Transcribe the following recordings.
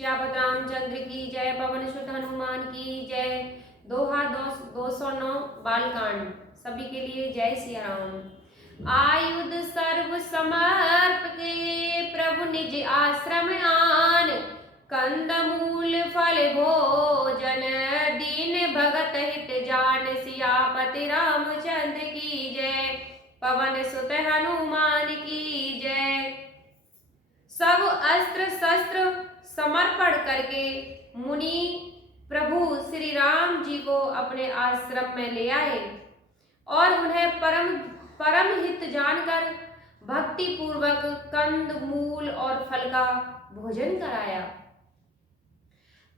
श्यामत रामचंद्र की जय। पवन सुत हनुमान की जय। दोहा 209 बालकांड। सभी के लिए जय सिया राम। आयुध सर्व समर्प के प्रभु निज आश्रम आन, कंद मूल फल भोजन दीन भगत हित जान। सियापति रामचंद्र की जय। पवन सुत हनुमान की जय। सब अस्त्र शस्त्र समर्पण करके मुनि प्रभु श्री राम जी को अपने आश्रम में ले आए और उन्हें परम हित जानकर भक्ति पूर्वक कंद मूल और फल का भोजन कराया।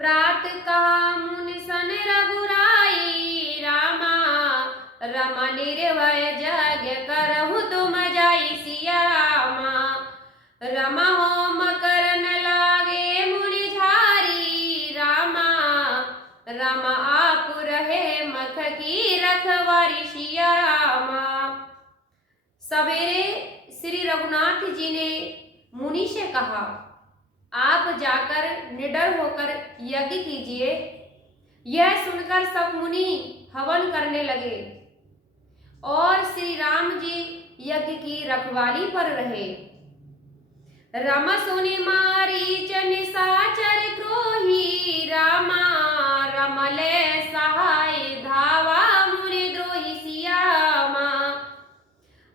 प्रातः कहा मुनि सन रघुराई, रामा रमा निर्भय यज्ञ करहु तुम जाई। सिया रामा रमा होम करन लागे मुनि झारी, रामा रमा आप रहे मख की रखवारी। सिया रामा। सवेरे श्री रघुनाथ जी ने मुनि से कहा, आप जाकर निडर होकर यज्ञ कीजिए। यह सुनकर सब मुनि हवन करने लगे और श्री राम जी यज्ञ की रखवाली पर रहे। रम सुनि मारीच निशाचर क्रोही, रामा रमले सहाय धावा मुनि द्रोही। सिया रामा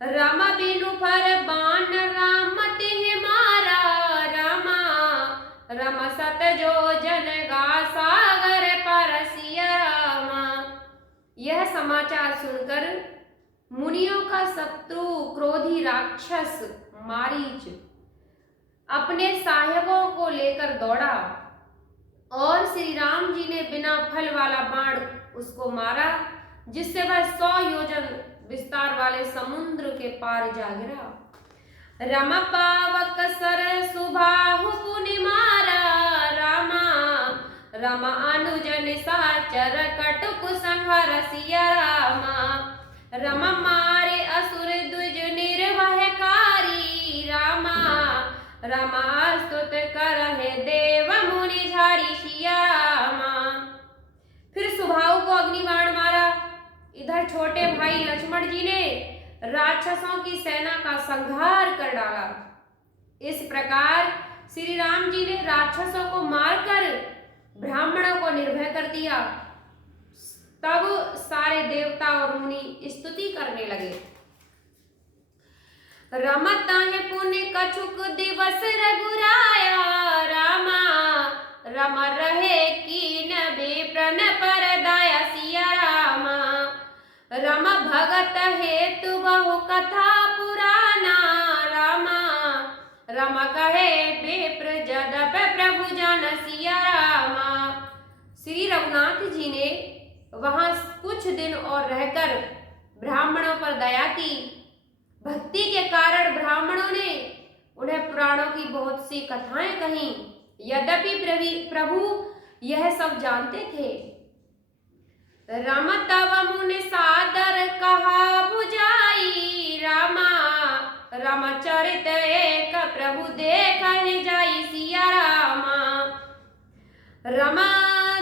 रम बिनु फर बाण राम तिह मारा, रामा रम सत जो जन गा सागर पर। सिया रामा। यह समाचार सुनकर मुनियों का शत्रु क्रोधी राक्षस मारीच अपने साहेबों को लेकर दौड़ा और श्री राम जी ने बिना फल वाला बाण उसको मारा, जिससे वह 100 योजन विस्तार वाले समुद्र के पार जा गिरा। रम पावक सर सुबाहु पुनि मारा, रामा रम अनुजन साचर कटुक संहार। सिया रामा रम मारे असुर द्विज निर्भयकारी, रामा रमा स्तुत करहे देव मुनि झारी। सिया रामा। फिर सुबाहु को अग्निबाण मारा। इधर छोटे भाई लक्ष्मण जी ने राक्षसों की सेना का संहार कर डाला। इस प्रकार श्री राम जी ने राक्षसों को मारकर ब्राह्मणों को निर्भय कर दिया। तब सारे देवता और मुनि स्तुति करने लगे। रमत ताहे पुण्य कछुक दिवस रघुराया, रामा रम रहे कीन विप्रन पर दाया। सिया रामा रम भगत हेतु बहु कथा पुराना, रामा रम कहे विप्र जदप प्रभु जन। सिया रामा। श्री रघुनाथ जी ने वहां कुछ दिन और रहकर ब्राह्मणों पर दया की। भक्ति के कारण ब्राह्मणों ने उन्हें पुराणों की बहुत सी कथाएं कहीं, यद्यपि प्रभु यह सब जानते थे। रम तव मुनि सादर कहा बुझाई, रामा रम चरित एक प्रभु देख जाई। सिया रामा रमा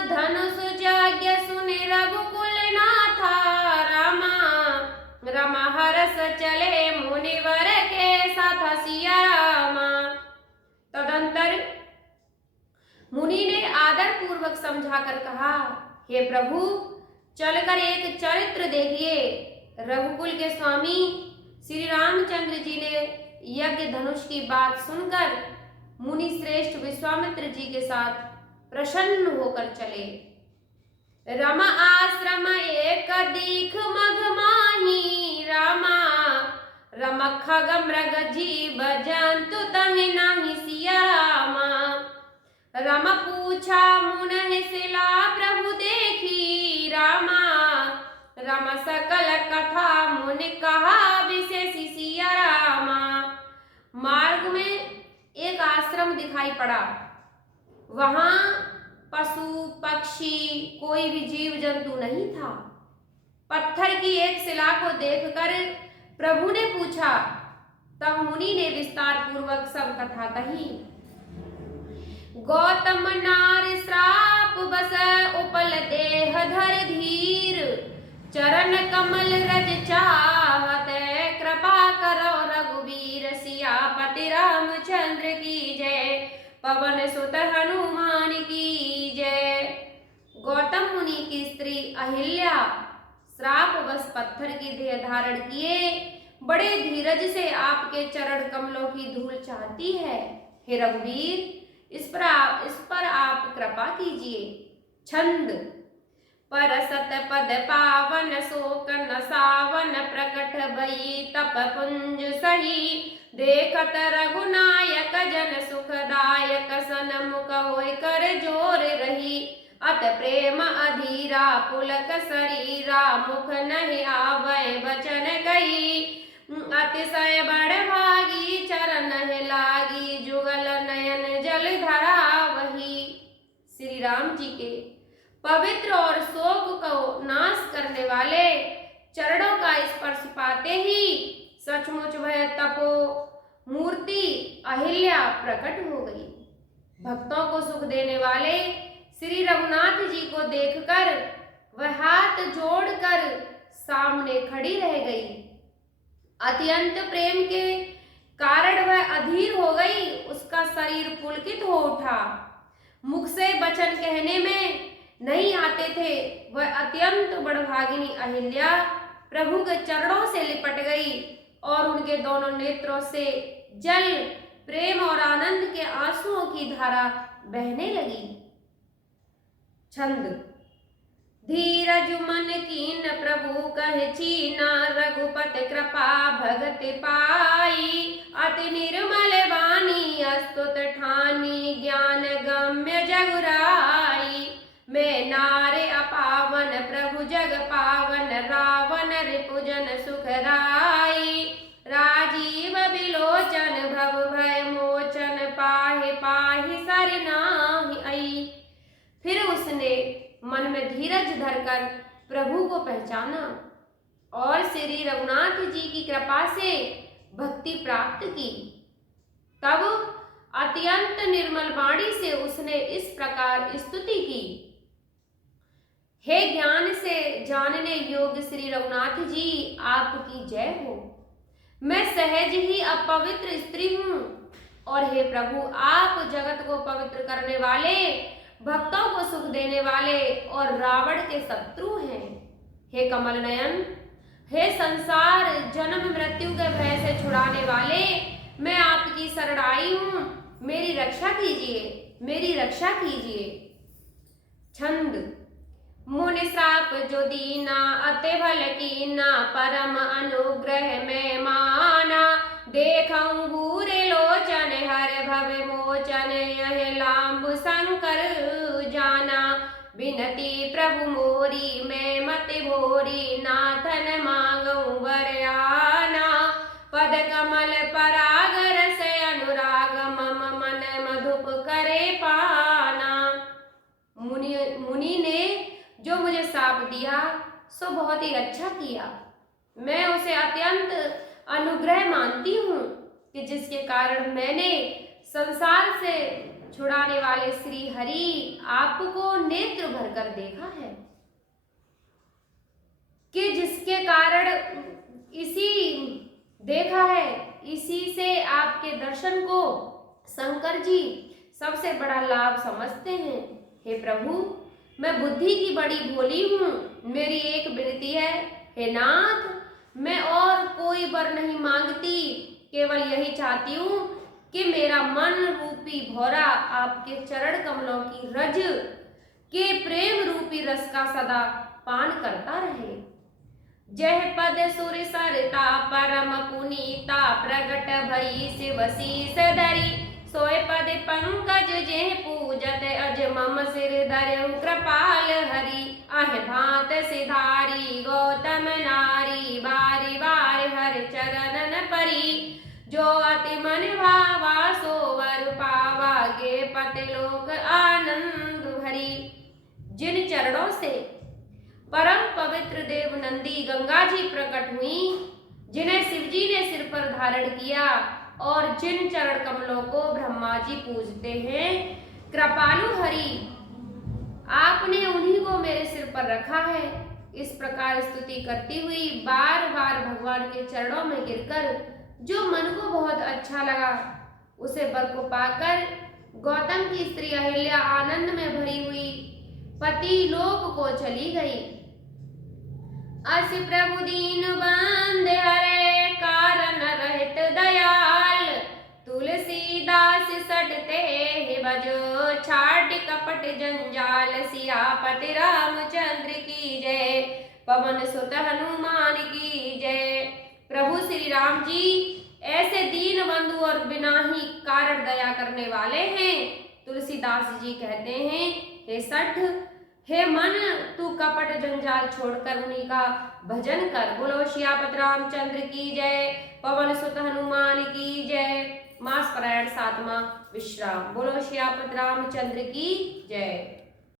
धनुष यज्ञ सुनि रघुकुल नाथा, रामा रमा हरस चले मुनिवर के साथ। सिया रामा। तदंतर मुनि ने आदर पूर्वक समझाकर कहा, हे प्रभु चलकर एक चरित्र देखिए। रघुकुल के स्वामी श्री रामचंद्र जी ने यज्ञ धनुष की बात सुनकर मुनि श्रेष्ठ विश्वामित्र जी के साथ प्रसन्न होकर चले। रमा आश्रम एक दीख मघ माही, रामा रम खग मृग जीव जंतु तहि नाही। सिया रामा रम पूछा मुनि शिला प्रभु देखी, रामा रम सकल कथा मुनि कहा विशेषी। सिया रामा। मार्ग में एक आश्रम दिखाई पड़ा। वहां पशु पक्षी कोई भी जीव जंतु नहीं था। पत्थर की एक शिला को देखकर प्रभु ने पूछा। तब मुनि ने विस्तार पूर्वक सब कथा कही। गौतम धर धीर, चरण कमल रज चाहत, कृपा करो रघुवीर, सियापति रामचंद्र की जय, पवन सुत हनुमान की जय। गौतम मुनि की स्त्री अहिल्या श्रापवश पत्थर की देह धारण किए बड़े धीरज से आपके चरण कमलों की धूल चाहती है। हे रघुवीर, इस पर आप कृपा कीजिए। छंद। परसत पद पावन, शोक न सावन, प्रकट भई तप पुंज सही, देखत रघुनायक जन सुखदायक, सनमुख होय कर जोर रही, अत प्रेम अधीरा पुलक शरीरा, मुख नहीं आवै बचन कही, अतिशय बड़ भागी चरण लागी, जुगल नयन जल धरा वही। श्री राम जी के पवित्र और शोक को नाश करने वाले चरणों का स्पर्श पाते ही सचमुच वह तपो मूर्ति अहिल्या प्रकट हो गई। भक्तों को सुख देने वाले श्री रघुनाथ जी को देखकर वह हाथ जोड़कर सामने खड़ी रह गई। अत्यंत प्रेम के कारण वह अधीर हो गई, उसका शरीर पुलकित हो उठा। मुख से वचन कहने में नहीं आते थे। वह अत्यंत बड़भागिनी अहिल्या प्रभु के चरणों से लिपट गई और उनके दोनों नेत्रों से जल, प्रेम और आनंद के आंसुओं की धारा बहने लगी। छंद। धीरज मन कीन प्रभु कह चीना, रघुपति कृपा भगत पाई, अति निर्मल वाणी अस्तुत ठानी, ज्ञान गम्य जगुराई, मैं नारे अपावन प्रभु जग पावन, रावण रिपुजन सुखदाई, राजीव बिलोचन भव भय मोचन, पाहि पाहि सर नाहि आई। फिर उसने मन में धीरज धरकर प्रभु को पहचाना और श्री रघुनाथ जी की कृपा से भक्ति प्राप्त की। तब अत्यंत निर्मल वाणी से उसने इस प्रकार स्तुति की। हे ज्ञान से जानने योग्य श्री रघुनाथ जी, आपकी जय हो। मैं सहज ही अपवित्र स्त्री हूँ और हे प्रभु, आप जगत को पवित्र करने वाले, भक्तों को सुख देने वाले और रावण के शत्रु हैं। हे कमल नयन, हे संसार जन्म मृत्यु के भय से छुड़ाने वाले, मैं आपकी शरण आई हूँ, मेरी रक्षा कीजिए, मेरी रक्षा कीजिए। छंद। मुनि श्राप जो दीना, अति भल कीना, परम अनुग्रह में माना, देखऊं बूरे लोचन हर भव मोचन, यह लांब शंकर जाना, बिनती प्रभु मोरी मैं मति भोरी, नाथन मांगऊं वर आना, पद कमल परागर से अनुराग, मम मन मधुप करे पाना। मुनि ने जो मुझे शाप दिया सो बहुत ही अच्छा किया। मैं उसे अत्यंत अनुग्रह मानती हूँ कि जिसके कारण मैंने संसार से छुड़ाने वाले श्री हरि आपको नेत्र भरकर देखा है, कि जिसके कारण इसी देखा है, इसी से आपके दर्शन को शंकर जी सबसे बड़ा लाभ समझते हैं। हे प्रभु, मैं बुद्धि की बड़ी भोली हूँ, मेरी एक विनती है, हे नाथ, मैं और कोई वर नहीं मांगती, केवल यही चाहती हूँ कि मेरा मन रूपी भौरा आपके चरण कमलों की रज के प्रेम रूपी रस का सदा पान करता रहे। जय पद सुर सरता परम पुनीता, प्रगट भई शिव शीस धरी, सोय पद पंकज जेह पूजत, अज मम सिर धरऊ कृपाल हरि, अह भांत सिधारी गौतम नारी, बारी बार हर चरणन परी, जो अति मन भावा सो वर पावा, गे पति लोक आनंद भरी। जिन चरणों से परम पवित्र देव नंदी गंगा जी प्रकट हुई, जिन्हें शिवजी ने सिर पर धारण किया और जिन चरण कमलों को ब्रह्मा जी पूजते हैं, कृपालु हरि आपने उन्हीं को मेरे सिर पर रखा है। इस प्रकार स्तुति करती हुई बार बार भगवान के चरणों में गिरकर जो मन को बहुत अच्छा लगा, उसे वर को पाकर गौतम की स्त्री अहिल्या आनंद में भरी हुई पति लोक को चली गई। अस प्रभु दीन बंद हरे कारण रहित दयाल, तुलसीदास सटते हे भजो छाट कपट जंजाल। सियापति रामचंद्र की जय, पवन सुत हनुमान की जय। प्रभु श्री राम जी ऐसे दीन बंधु और बिना ही कारण दया करने वाले हैं। तुलसीदास जी कहते हैं, हे सठ, हे मन, तू कपट जंजाल छोड़कर उन्हीं का भजन कर। बोलो सियापति रामचंद्र की जय, पवन सुत हनुमान की जय। मास पारायण 7वां विश्राम। बोलो सियापति रामचंद्र की जय।